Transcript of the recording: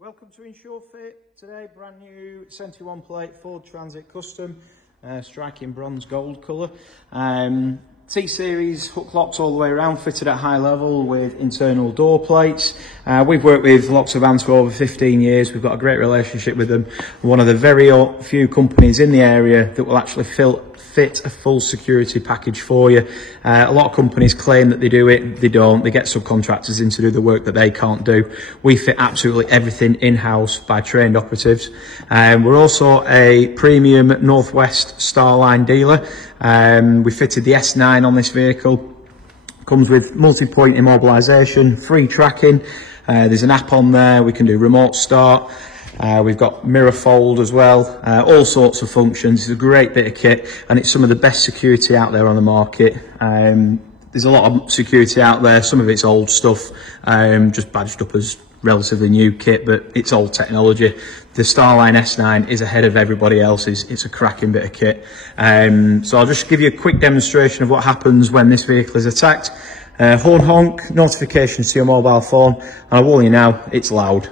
Welcome to InsureFit. Today, brand new 71 plate Ford Transit Custom, striking bronze gold colour. T-Series hook locks all the way around, fitted at high level with internal door plates. We've worked with Locks of Vans for over 15 years. We've got a great relationship with them. One of the very few companies in the area that will actually fit a full security package for you. A lot of companies claim that they do it, they don't. They get subcontractors in to do the work that they can't do. We fit absolutely everything in-house by trained operatives. We're also a premium Northwest Starline dealer. We fitted the S9 on this vehicle. Comes with multi-point immobilisation, free tracking. There's an app on there. We can do remote start. We've got mirror fold as well, all sorts of functions. It's a great bit of kit, and it's some of the best security out there on the market. There's a lot of security out there. Some of it's old stuff, just badged up as relatively new kit, but it's old technology. The Starline S9 is ahead of everybody else's. It's a cracking bit of kit. So I'll just give you a quick demonstration of what happens when this vehicle is attacked. Horn honk, notifications to your mobile phone, and I warn you now, it's loud.